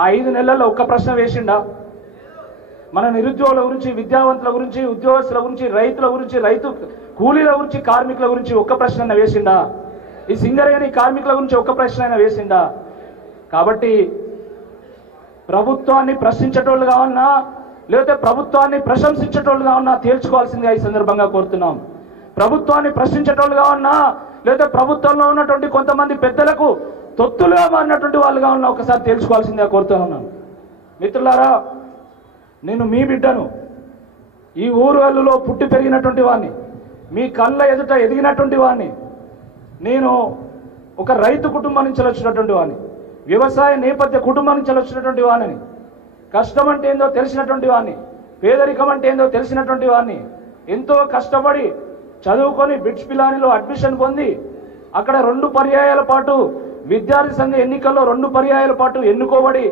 ఆ 5 నెలల్లో ఒక్క ప్రశ్న వేసిండా? మన నిరుద్యోగుల గురించి, విద్యావంతుల గురించి, ఉద్యోగస్తుల గురించి, రైతుల గురించి, రైతు కూలీల గురించి, కార్మికుల గురించి ఒక్క ప్రశ్న వేసిండా? ఈ సింగరేణి కార్మికుల గురించి ఒక్క ప్రశ్న వేసిండా? కాబట్టి ప్రభుత్వాన్ని ప్రశ్నించేటోళ్ళుగా ఉన్నా లేకపోతే ప్రభుత్వాన్ని ప్రశంసించేటోళ్ళుగా ఉన్నా తేల్చుకోవాల్సిందిగా ఈ సందర్భంగా కోరుతున్నాం. ప్రభుత్వాన్ని ప్రశ్నించేటోళ్ళుగా ఉన్నా లేదా ప్రభుత్వంలో ఉన్నటువంటి కొంతమంది పెద్దలకు తొత్తులుగా మారినటువంటి వాళ్ళుగా ఉన్నా ఒకసారి తేల్చుకోవాల్సిందిగా కోరుతూ ఉన్నాను. మిత్రులారా, నేను మీ బిడ్డను, ఈ ఊరులో పుట్టి పెరిగినటువంటి వాడిని, మీ కళ్ళ ఎదుట ఎదిగినటువంటి వాడిని, నేను ఒక రైతు కుటుంబం నుంచి వచ్చినటువంటి వాడిని, వ్యవసాయ నేపథ్య కుటుంబం నుంచి వచ్చినటువంటి వాడిని, కష్టం అంటే ఏందో తెలిసినటువంటి వాడిని, పేదరికం అంటే ఏందో తెలిసినటువంటి వాడిని, ఎంతో కష్టపడి చదువుకొని బిట్స్ పిలానిలో అడ్మిషన్ పొంది అక్కడ 2 పర్యాయాల పాటు విద్యార్థి సంఘ ఎన్నికల్లో 2 పర్యాయాల పాటు ఎన్నుకోబడి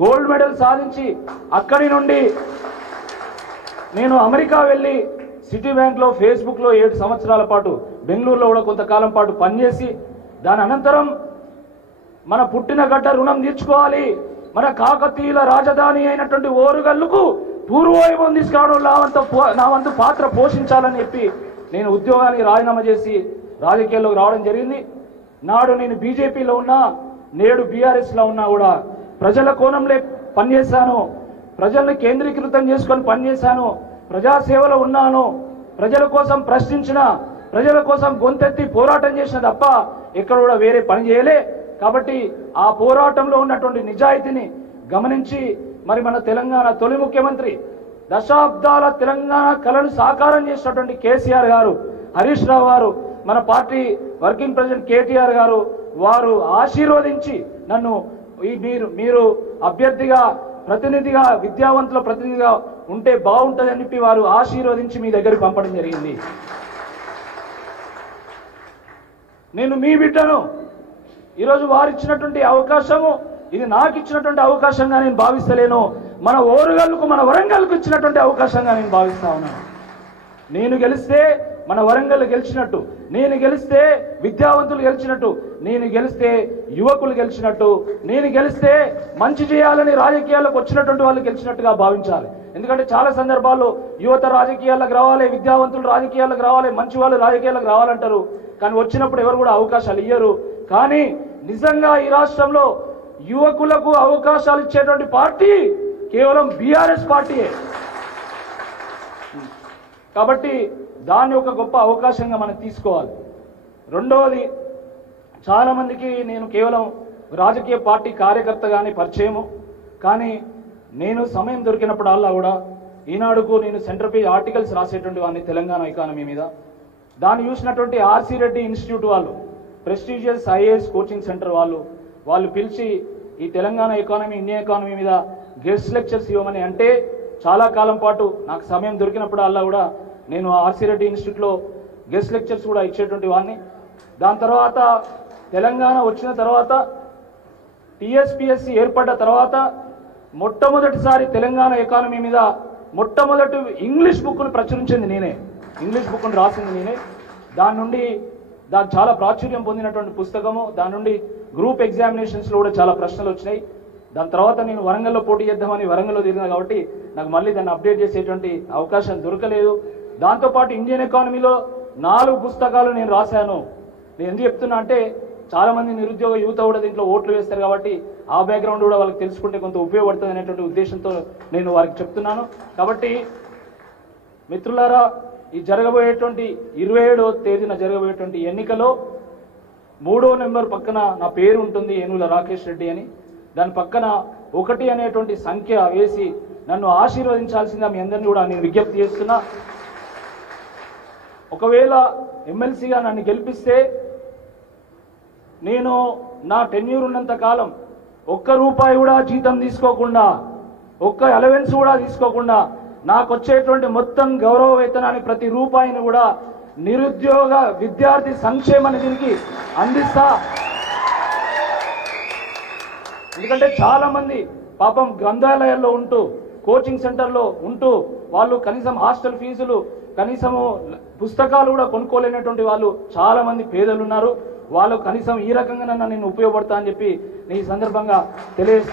గోల్డ్ మెడల్ సాధించి అక్కడి నుండి నేను అమెరికా వెళ్ళి సిటీ బ్యాంక్లో, ఫేస్బుక్లో 7 సంవత్సరాల పాటు, బెంగళూరులో కూడా కొంతకాలం పాటు పనిచేసి దాని అనంతరం మన పుట్టిన గడ్డ రుణం తీర్చుకోవాలి, మన కాకతీయుల రాజధాని అయినటువంటి ఓరుగల్లుకు పూర్వవైభవం తీసుకురావడంలో నా వంతు పాత్ర పోషించాలని చెప్పి నేను ఉద్యోగానికి రాజీనామా చేసి రాజకీయాల్లోకి రావడం జరిగింది. నాడు నేను బీజేపీలో ఉన్నా, నేడు బీఆర్ఎస్లో ఉన్నా కూడా ప్రజల కోణంలో పనిచేశాను, ప్రజల్ని కేంద్రీకృతం చేసుకొని పనిచేశాను, ప్రజాసేవలో ఉన్నాను, ప్రజల కోసం ప్రశ్నించిన, ప్రజల కోసం గొంతెత్తి పోరాటం చేసిన తప్ప ఎక్కడ కూడా వేరే పని చేయలే. కాబట్టి ఆ పోరాటంలో ఉన్నటువంటి నిజాయితీని గమనించి మరి మన తెలంగాణ తొలి ముఖ్యమంత్రి, దశాబ్దాల తెలంగాణ కళను సాకారం చేసినటువంటి కేసీఆర్ గారు, హరీష్ రావు గారు, మన పార్టీ వర్కింగ్ ప్రెసిడెంట్ కేటీఆర్ గారు, వారు ఆశీర్వదించి నన్ను మీరు అభ్యర్థిగా, ప్రతినిధిగా, విద్యావంతుల ప్రతినిధిగా ఉంటే బాగుంటుందని చెప్పి వారు ఆశీర్వదించి మీ దగ్గరికి పంపడం జరిగింది. నేను మీ బిడ్డను. ఈరోజు వారు ఇచ్చినటువంటి అవకాశము ఇది నాకు ఇచ్చినటువంటి అవకాశంగా నేను భావిస్తలేను, మన ఓరుగల్లుకు, మన వరంగల్కు ఇచ్చినటువంటి అవకాశంగా నేను భావిస్తా ఉన్నాను. నేను గెలిస్తే మన వరంగల్ గెలిచినట్టు, నేను గెలిస్తే విద్యావంతులు గెలిచినట్టు, నేను గెలిస్తే యువకులు గెలిచినట్టు, నేను గెలిస్తే మంచి చేయాలని రాజకీయాలకు వచ్చినటువంటి వాళ్ళు గెలిచినట్టుగా భావించాలి. ఎందుకంటే చాలా సందర్భాల్లో యువత రాజకీయాలకు రావాలి, విద్యావంతులు రాజకీయాలకు రావాలి, మంచి వాళ్ళు రాజకీయాలకు రావాలంటారు, కానీ వచ్చినప్పుడు ఎవరు కూడా అవకాశాలు ఇయ్యరు. కానీ నిజంగా ఈ రాష్ట్రంలో యువకులకు అవకాశాలు ఇచ్చేటువంటి పార్టీ కేవలం బీఆర్ఎస్ పార్టీయే. కాబట్టి దాన్ని ఒక గొప్ప అవకాశంగా మనం తీసుకోవాలి. రెండవది, చాలా మందికి నేను కేవలం రాజకీయ పార్టీ కార్యకర్తగానే పరిచయము, కానీ నేను సమయం దొరికినప్పుడల్లా కూడా ఈనాడుకు నేను సెంటర్ పేజ్ ఆర్టికల్స్ రాసేటువంటి వాడిని తెలంగాణ ఎకానమీ మీద. దాన్ని చూసినటువంటి ఆర్సీ రెడ్డి ఇన్స్టిట్యూట్ వాళ్ళు, ప్రెస్టీజియస్ ఐఏఎస్ కోచింగ్ సెంటర్ వాళ్ళు పిలిచి ఈ తెలంగాణ ఎకానమీ, ఇండియన్ ఎకానమీ మీద గెస్ట్ లెక్చర్స్ ఇవ్వమని అంటే చాలా కాలం పాటు నాకు సమయం దొరికినప్పుడల్లా కూడా నేను ఆర్సీ రెడ్డి ఇన్స్టిట్యూట్లో గెస్ట్ లెక్చర్స్ కూడా ఇచ్చేటువంటి వాడిని. దాని తర్వాత తెలంగాణ వచ్చిన తర్వాత, టీఎస్పీఎస్సీ ఏర్పడ్డ తర్వాత మొట్టమొదటిసారి తెలంగాణ ఎకానమీ మీద మొట్టమొదటి ఇంగ్లీష్ బుక్ను ప్రచురించింది నేనే, ఇంగ్లీష్ బుక్ను రాసింది నేనే. దాని చాలా ప్రాచుర్యం పొందినటువంటి పుస్తకము. దాని నుండి గ్రూప్ ఎగ్జామినేషన్స్లో కూడా చాలా ప్రశ్నలు వచ్చినాయి. దాని తర్వాత నేను వరంగల్లో పోటీ చేద్దామని వరంగల్లో తిరిగినా కాబట్టి నాకు మళ్ళీ దాన్ని అప్డేట్ చేసేటువంటి అవకాశం దొరకలేదు. దాంతోపాటు ఇండియన్ ఎకానమీలో 4 పుస్తకాలు నేను రాశాను. నేను ఎందుకు చెప్తున్నా అంటే చాలామంది నిరుద్యోగ యువత కూడా దీంట్లో ఓట్లు వేస్తారు కాబట్టి ఆ బ్యాక్గ్రౌండ్ కూడా వాళ్ళకి తెలుసుకుంటే కొంత ఉపయోగపడుతుంది అనేటువంటి ఉద్దేశంతో నేను వారికి చెప్తున్నాను. కాబట్టి మిత్రులారా, ఈ జరగబోయేటువంటి 27వ తేదీన జరగబోయేటువంటి ఎన్నికలో 3వ నెంబర్ పక్కన నా పేరు ఉంటుంది, ఏనుగుల రాకేష్ రెడ్డి అని. దాని పక్కన 1 అనేటువంటి సంఖ్య వేసి నన్ను ఆశీర్వదించాల్సిందిగా మీ అందరినీ కూడా నేను విజ్ఞప్తి చేస్తున్నా. ఒకవేళ ఎమ్మెల్సీగా నన్ను గెలిపిస్తే నేను నా టెన్యూర్ ఉన్నంత కాలం ₹1 కూడా జీతం తీసుకోకుండా, ఒక్క అలవెన్స్ కూడా తీసుకోకుండా నాకు వచ్చేటువంటి మొత్తం గౌరవ వేతనాన్ని ప్రతి రూపాయిని కూడా నిరుద్యోగ విద్యార్థి సంక్షేమ నిధికి అందిస్తా. ఎందుకంటే చాలా మంది పాపం గ్రంథాలయాల్లో ఉంటూ, కోచింగ్ సెంటర్లో ఉంటూ వాళ్ళు కనీసం హాస్టల్ ఫీజులు, కనీసము పుస్తకాలు కూడా కొనుక్కోలేనటువంటి వాళ్ళు చాలా మంది పేదలు ఉన్నారు. వాళ్ళు కనీసం ఈ రకంగా నేను ఉపయోగపడతా అని చెప్పి ఈ సందర్భంగా తెలియజేస్తాను.